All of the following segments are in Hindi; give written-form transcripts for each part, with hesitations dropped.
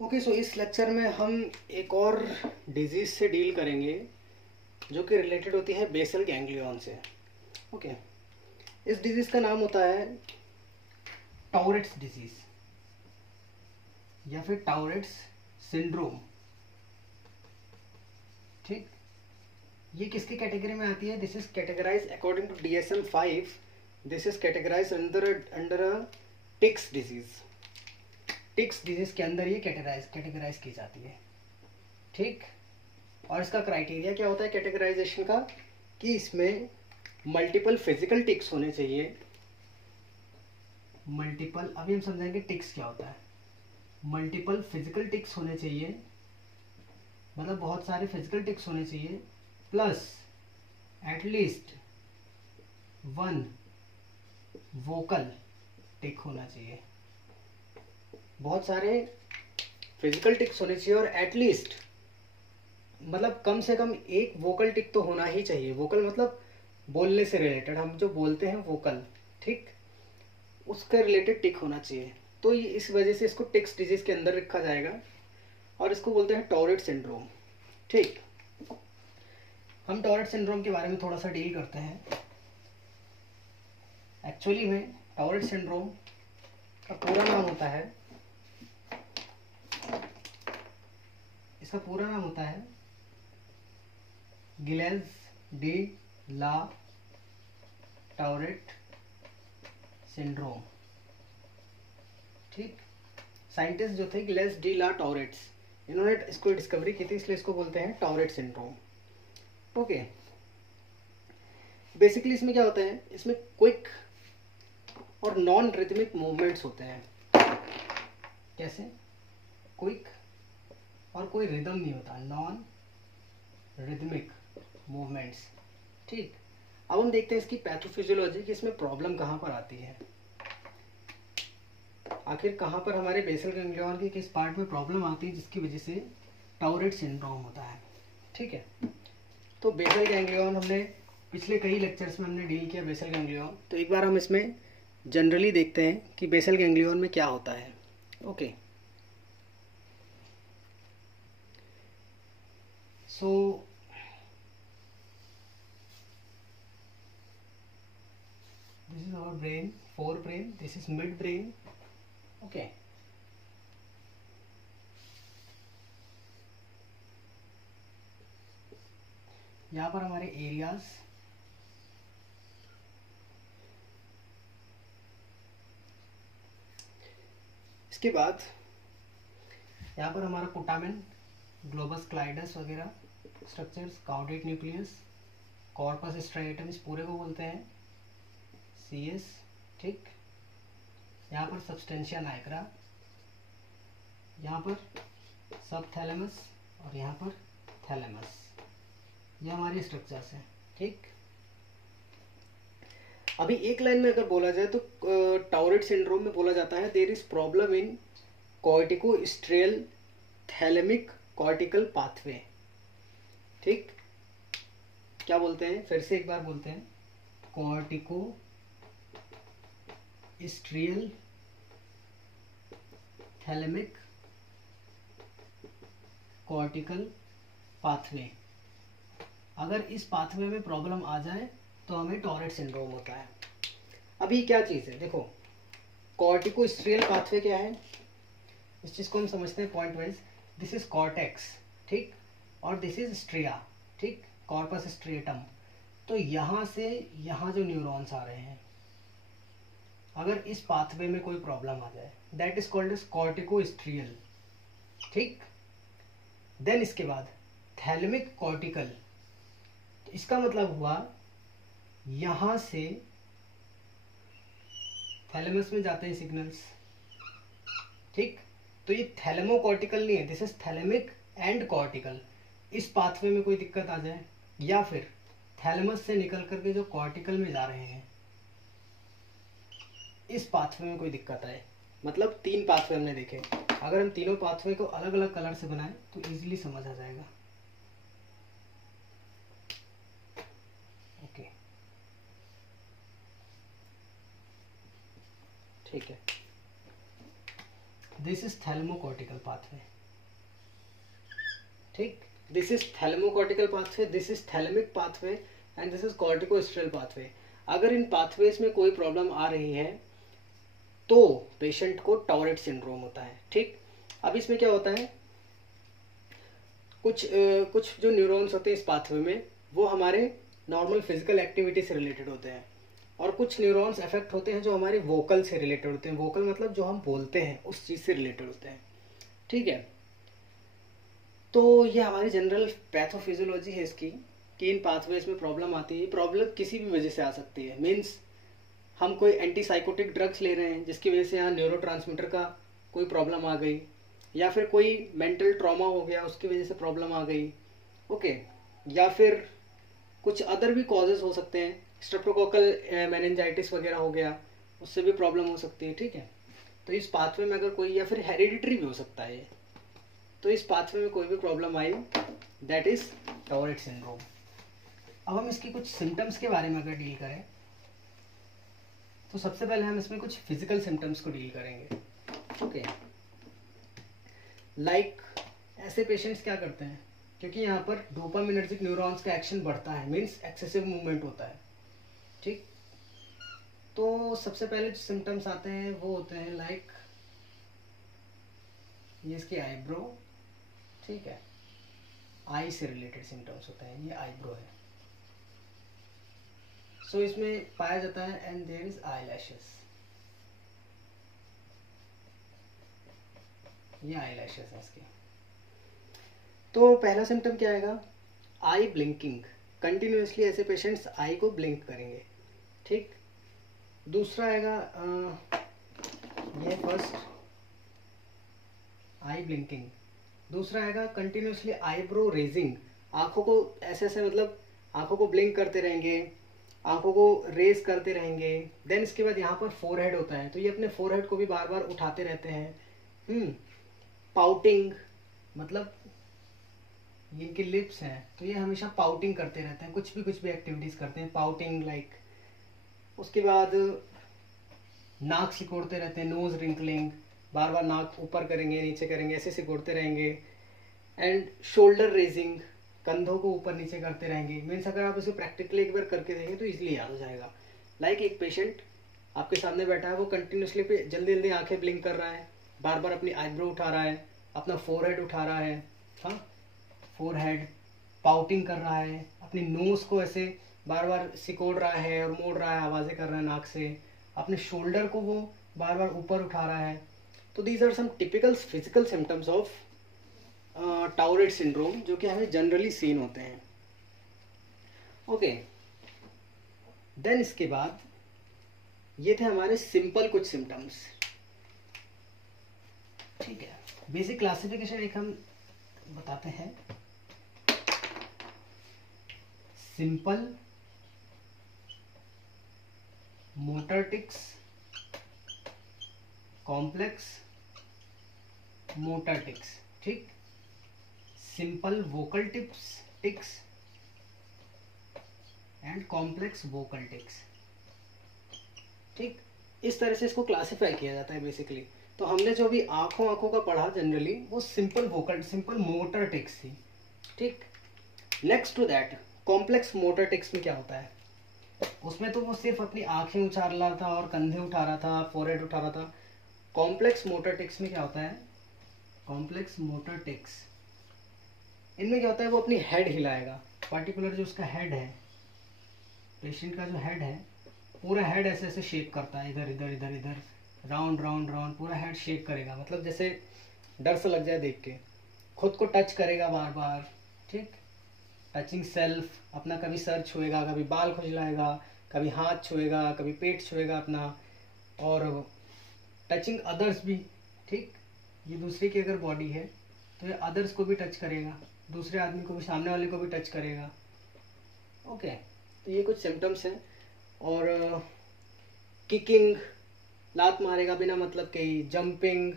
ओके, सो इस लेक्चर में हम एक और डिजीज से डील करेंगे जो कि रिलेटेड होती है बेसल गैंग्लियन से। ओके, इस डिजीज का नाम होता है टॉरेट्स डिजीज या फिर टॉरेट्स सिंड्रोम। ठीक, ये किसकी कैटेगरी में आती है? This is categorize according to DSM-5। This is categorize under a tics disease. Tics disease के अंदर ये कैटेगराइज की जाती है। ठीक, और इसका क्राइटेरिया क्या होता है कैटेगराइजेशन का? कि इसमें मल्टीपल फिजिकल टिक्स होने चाहिए। मल्टीपल, अभी हम समझेंगे टिक्स क्या होता है। मल्टीपल फिजिकल टिक्स होने चाहिए, मतलब बहुत सारे फिजिकल टिक्स होने चाहिए, प्लस एटलीस्ट वन वोकल टिक होना चाहिए। बहुत सारे फिजिकल टिक्स होने चाहिए और एटलीस्ट मतलब कम से कम एक वोकल टिक तो होना ही चाहिए। वोकल मतलब बोलने से रिलेटेड, हम जो बोलते हैं वोकल, ठीक, उसके रिलेटेड टिक होना चाहिए। तो ये इस वजह से इसको टिक्स डिजीज के अंदर रखा जाएगा और इसको बोलते हैं टॉरेट सिंड्रोम। ठीक, हम टॉरेट सिंड्रोम के बारे में थोड़ा सा डील करते हैं। एक्चुअली में टॉरेट सिंड्रोम का पूरा नाम होता है, इसका पूरा नाम होता है गिलेज डी ला टॉरेट सिंड्रोम। ठीक, साइंटिस्ट जो थे गिलेज डी ला टॉरेट्स, इन्होंने इसको डिस्कवरी की थी, इसलिए इसको बोलते हैं टॉरेट सिंड्रोम। ओके, बेसिकली इसमें क्या होता है? इसमें क्विक और नॉन रिथमिक मूवमेंट्स होते हैं। कैसे? क्विक और कोई रिदम नहीं होता, नॉन रिदमिक मूवमेंट्स। ठीक, अब हम देखते हैं इसकी पैथोफिजियोलॉजी कि इसमें प्रॉब्लम कहाँ पर आती है। आखिर कहाँ पर हमारे बेसल गैंग्लियन की किस पार्ट में प्रॉब्लम आती है जिसकी वजह से टॉरेट सिंड्रोम होता है। ठीक है, तो बेसल गैंग्लियन हमने पिछले कई लेक्चर्स में हमने डील किया बेसल गैंग्लियन। तो एक बार हम इसमें जनरली देखते हैं कि बेसल गैंग्लियन में क्या होता है। Okay, so this is our brain, forebrain, this is midbrain. Okay, यहाँ पर हमारे एरियाज, इसके बाद यहाँ पर हमारा पुटामेन, ग्लोबस क्लाइडस वगैरह स्ट्रक्चर्स, काउडेट न्यूक्लियस, कॉर्पस स्ट्राइएटम, इस पूरे को बोलते हैं CS। ठीक, यहाँ पर सब्सटेंशिया नाइग्रा, यहाँ पर सब थैलेमस और यहाँ पर थैलेमस, ये हमारी स्ट्रक्चर्स हैं। ठीक, अभी एक लाइन में अगर बोला जाए तो टॉरेट सिंड्रोम में बोला जाता है there is problem in corticostriatal thalamic cortical pathway. ठीक, क्या बोलते हैं? फिर से एक बार बोलते हैं, कॉर्टिकोस्ट्रियल थैलेमिक कॉर्टिकल पाथवे। अगर इस पाथवे में प्रॉब्लम आ जाए तो हमें टॉरेट सिंड्रोम होता है। अभी क्या चीज़ है देखो, कॉर्टिकोस्ट्रियल पाथवे क्या है, इस चीज़ को हम समझते हैं point wise. This is cortex, ठीक, और दिस इज स्ट्रिया, ठीक, कॉर्पस स्ट्रिएटम। तो यहाँ से यहाँ जो न्यूरॉन्स आ रहे हैं, अगर इस पाथवे में कोई प्रॉब्लम आ जाए दैट इज कॉल्ड एज कॉर्टिकोस्ट्रियल। ठीक, देन इसके बाद थैलेमिक कॉर्टिकल, इसका मतलब हुआ यहां से थैलेमस में जाते हैं सिग्नल्स। ठीक, तो ये थैलेमो कॉर्टिकल नहीं है, this is thalamic and cortical. इस पाथवे में कोई दिक्कत आ जाए या फिर थैलेमस से निकल करके जो कॉर्टिकल में जा रहे हैं इस पाथवे में कोई दिक्कत आए, मतलब 3 पाथवे हमने देखे, अगर हम तीनों पाथवे को अलग अलग कलर से बनाए तो इजीली समझ आ जाएगा। ओके, ठीक है, दिस इज थैलेमोकॉर्टिकल पाथवे, ठीक, this is thalamocortical pathway, this is thalamic pathway and this is corticostriatal pathway. अगर इन पाथवेज में कोई प्रॉब्लम आ रही है तो पेशेंट को टॉरेट सिंड्रोम होता है, ठीक। अब इसमें क्या होता है, कुछ जो न्यूरॉन्स होते हैं इस पाथवे में वो हमारे नॉर्मल फिजिकल एक्टिविटी से रिलेटेड होते हैं, और कुछ न्यूरॉन्स अफेक्ट होते हैं जो हमारे वोकल से रिलेटेड होते हैं। वोकल मतलब जो हम बोलते हैं उस चीज़ से रिलेटेड होते हैं, ठीक है। तो ये हमारी जनरल पैथोफिजियोलॉजी है इसकी, कि इन पाथवेज में प्रॉब्लम आती है। प्रॉब्लम किसी भी वजह से आ सकती है, मीन्स हम कोई एंटीसाइकोटिक ड्रग्स ले रहे हैं जिसकी वजह से यहाँ न्यूरोट्रांसमीटर का कोई प्रॉब्लम आ गई, या फिर कोई मेंटल ट्रॉमा हो गया उसकी वजह से प्रॉब्लम आ गई, ओके, या फिर कुछ अदर भी कॉजेज हो सकते हैं, स्ट्रेप्टोकोकल मेनिंजाइटिस वगैरह हो गया, उससे भी प्रॉब्लम हो सकती है, ठीक है। तो इस पाथवे में अगर कोई, या फिर हेरिडिटरी भी हो सकता है ये, तो इस पाथवे में कोई भी problem I, that is torrid syndrome. अब हम इसकी कुछ सिम्टम्स के बारे में अगर डील करें तो सबसे पहले हम इसमें कुछ फिजिकल सिम्टम्स को डील करेंगे, ओके। लाइक ऐसे पेशेंट्स क्या करते हैं, क्योंकि यहाँ पर डोपामिनर्जिक न्यूरॉन्स का एक्शन बढ़ता है, मीन्स एक्सेसिव मूवमेंट होता है, ठीक। तो सबसे पहले जो सिम्टम्स आते हैं वो होते हैं लाइक ये इसकी आईब्रो, ठीक है, आई से रिलेटेड सिम्टम्स होते हैं, ये आईब्रो है। सो इसमें पाया जाता है and there is eyelashes, ये आई लैशेस है इसके। तो पहला सिम्टम क्या आएगा, आई ब्लिंकिंग, कंटिन्यूसली ऐसे पेशेंट्स आई को ब्लिंक करेंगे, ठीक। दूसरा आएगा ये फर्स्ट आई ब्लिंकिंग, दूसरा आएगा कंटिन्यूसली आईब्रो रेजिंग, आंखों को ऐसे ऐसे मतलब आंखों को ब्लिंक करते रहेंगे, आंखों को रेज करते रहेंगे। देन इसके बाद यहाँ पर फोरहेड होता है, तो ये अपने फोरहेड को भी बार बार उठाते रहते हैं। पाउटिंग मतलब इनके लिप्स हैं तो ये हमेशा पाउटिंग करते रहते हैं, कुछ भी एक्टिविटीज करते हैं, पाउटिंग लाइक। उसके बाद नाक सिकोड़ते रहते हैं, नोज रिंकलिंग, बार बार नाक ऊपर करेंगे नीचे करेंगे, ऐसे सिकोड़ते रहेंगे। एंड शोल्डर रेजिंग, कंधों को ऊपर नीचे करते रहेंगे। मीन्स अगर आप इसे प्रैक्टिकली एक बार करके देंगे तो इजीली याद हो जाएगा। लाइक एक पेशेंट आपके सामने बैठा है, वो कंटिन्यूसली पे जल्दी जल्दी आंखें ब्लिंक कर रहा है, बार बार अपनी आईब्रो उठा रहा है, अपना फोरहेड उठा रहा है, हाँ फोरहेड, पाउटिंग कर रहा है, अपनी नोज को ऐसे बार बार सिकोड़ रहा है और मोड़ रहा है, आवाज़ें कर रहा है नाक से, अपने शोल्डर को वो बार बार ऊपर उठा रहा है। तो these are some typical physical symptoms of Tourette syndrome जो कि हमें जनरली सीन होते हैं, ओके। देन इसके बाद ये थे हमारे सिंपल कुछ सिम्टम्स, ठीक है। बेसिक क्लासिफिकेशन एक हम बताते हैं, simple motor tics, complex motor tics, ठीक, simple vocal tics and complex vocal tics, ठीक। इस तरह से इसको क्लासिफाई किया जाता है बेसिकली। तो हमने जो भी आंखों का पढ़ा जनरली वो सिंपल मोटर टिक्स थी, ठीक। Next to that complex motor tics में क्या होता है, उसमें तो वो सिर्फ अपनी आंखें उछाल रहा था और कंधे उठा रहा था, फोरहेड उठा रहा था। कॉम्प्लेक्स मोटर टिक्स में क्या होता है, कॉम्प्लेक्स मोटर टिक्स इनमें क्या होता है, वो अपनी हेड हिलाएगा, पर्टिकुलर जो उसका हेड है, पेशेंट का जो हेड है, पूरा हेड ऐसे ऐसे शेक करता है, इधर इधर इधर इधर, राउंड राउंड राउंड, पूरा हेड शेक करेगा, मतलब जैसे डर से लग जाए देख के, खुद को टच करेगा बार बार, ठीक, टचिंग सेल्फ, अपना कभी सर छुएगा, कभी बाल खुजलाएगा, कभी हाथ छुएगा, कभी पेट छुएगा अपना, और टचिंग अदर्स भी, ठीक। ये दूसरे की अगर बॉडी है तो ये अदर्स को भी टच करेगा, दूसरे आदमी को भी, सामने वाले को भी टच करेगा, ओके। तो ये कुछ सिम्टम्स हैं। और किकिंग, लात मारेगा बिना मतलब के, jumping,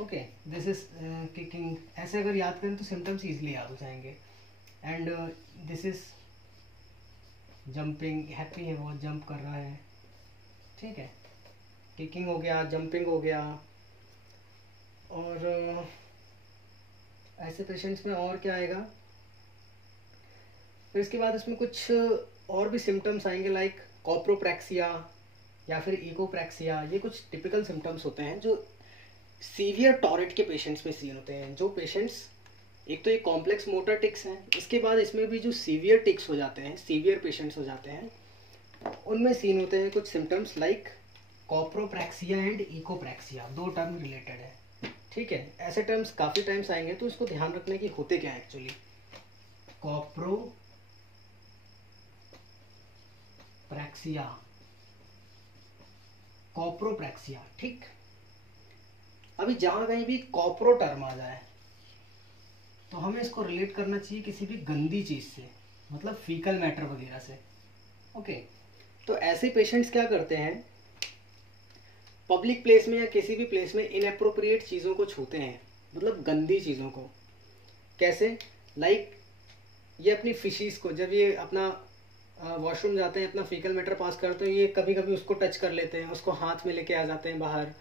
okay, this is kicking. ऐसे अगर याद करें तो सिम्टम्स इजीली याद हो जाएंगे। And this is jumping, happy है वो, जंप कर रहा है, ठीक है। किकिंग हो गया, जंपिंग हो गया, और ऐसे पेशेंट्स में और क्या आएगा, फिर इसके बाद इसमें कुछ और भी सिम्टम्स आएंगे लाइक कॉप्रोप्रैक्सिया या फिर इकोप्रैक्सिया। ये कुछ टिपिकल सिम्टम्स होते हैं जो सीवियर टॉरेट के पेशेंट्स में सीन होते हैं। जो पेशेंट्स, एक तो ये कॉम्प्लेक्स मोटर टिक्स हैं, इसके बाद इसमें भी जो सीवियर टिक्स हो जाते हैं, सीवियर पेशेंट्स हो जाते हैं, उनमें सीन होते हैं कुछ सिम्टम्स लाइक कॉप्रोप्रैक्सिया एंड इकोप्रैक्सिया। दो टर्म रिलेटेड है, ठीक है। ऐसे टर्म्स काफ़ी टाइम्स आएंगे तो इसको ध्यान रखने की होते क्या है एक्चुअली। कॉप्रोप्रैक्सिया, कॉप्रोप्रैक्सिया, ठीक। अभी जहां कहीं भी कॉप्रो टर्म आ जाए तो हमें इसको रिलेट करना चाहिए किसी भी गंदी चीज से, मतलब फीकल मैटर वगैरह से। ओके, तो ऐसे पेशेंट्स क्या करते हैं, पब्लिक प्लेस में या किसी भी प्लेस में इनएप्रोप्रिएट चीज़ों को छूते हैं, मतलब गंदी चीज़ों को। कैसे, लाइक ये अपनी फिशीज को, जब ये अपना वॉशरूम जाते हैं, अपना फीकल मैटर पास करते हैं, ये कभी कभी उसको टच कर लेते हैं, उसको हाथ में लेके आ जाते हैं बाहर,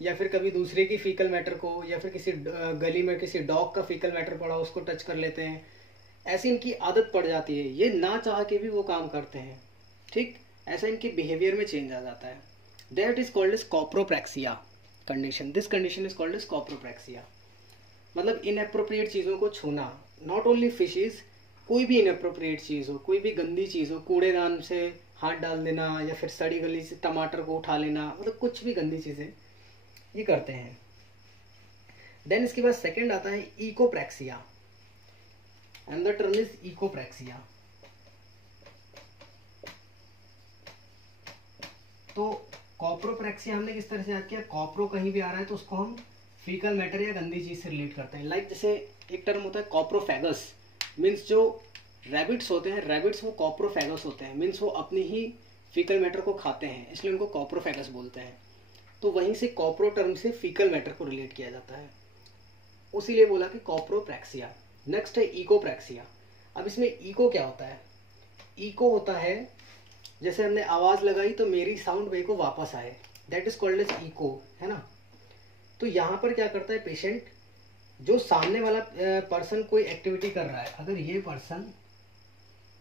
या फिर कभी दूसरे की फीकल मैटर को, या फिर किसी गली में किसी डॉग का फीकल मैटर पड़ा उसको टच कर लेते हैं। ऐसी इनकी आदत पड़ जाती है, ये ना चाह के भी वो काम करते हैं, ठीक। ऐसा इनके बिहेवियर में चेंज आ जाता है। That is called as copropraxia condition. This condition is called as copropraxia, मतलब इनएप्रोप्रिएट चीज़ों को छूना। नॉट ओनली फिशेज, कोई भी इनएप्रोप्रिएट चीज़ हो, कोई भी गंदी चीज़ हो, कूड़ेदान से हाथ डाल देना या फिर सड़ी गली से टमाटर को उठा लेना, मतलब कुछ भी गंदी चीज़ें ये करते हैं। देन इसके बाद सेकंड आता है इकोप्रैक्सिया, एंड द टर्म इज इकोप्रैक्सिया। तो कॉप्रोप्रैक्सिया हमने किस तरह से याद किया, कॉप्रो कहीं भी आ रहा है तो उसको हम फीकल मैटर या गंदी चीज से रिलेट करते हैं। लाइक जैसे एक टर्म होता है कॉप्रोफैगस, मीन्स जो रैबिट्स होते हैं, रैबिट्स वो कॉप्रोफैगस होते हैं, मीन्स वो अपनी ही फीकल मैटर को खाते हैं, इसलिए उनको कॉप्रोफैगस बोलते हैं। तो वहीं से कॉप्रो टर्म से फीकल मैटर को रिलेट किया जाता है, उसीलिए बोला कि कॉप्रोप्रैक्सिया। नेक्स्ट है इकोप्रैक्सिया। अब इसमें इको क्या होता है, इको होता है जैसे हमने आवाज लगाई तो मेरी साउंड वेव को वापस आए, that is called as echo, है ना। तो यहाँ पर क्या करता है पेशेंट, जो सामने वाला पर्सन कोई एक्टिविटी कर रहा है, अगर ये पर्सन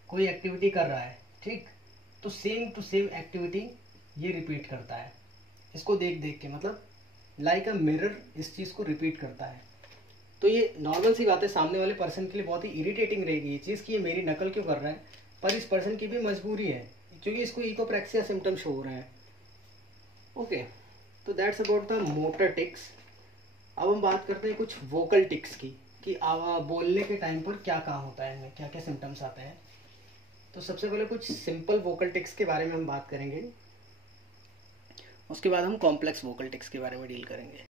कोई एक्टिविटी कर रहा है, ठीक, तो सेम टू सेम एक्टिविटी ये रिपीट करता है, इसको देख देख के, मतलब लाइक अ मिरर इस चीज को रिपीट करता है। तो ये नॉर्मल सी बात है, सामने वाले पर्सन के लिए बहुत ही इरिटेटिंग रहेगी ये चीज कि ये मेरी नकल क्यों कर रहा है, पर इस पर्सन की भी मजबूरी है क्योंकि इसको इकोप्रैक्सिया सिम्टम शो हो रहा है। ओके, तो that's about the motor tics. अब हम बात करते हैं कुछ वोकल टिक्स की, कि बोलने के टाइम पर क्या काम होता है, इनमें क्या क्या सिम्टम्स आते हैं। तो सबसे पहले कुछ सिंपल वोकल टिक्स के बारे में हम बात करेंगे, उसके बाद हम कॉम्प्लेक्स वोकल टिक्स के बारे में डील करेंगे।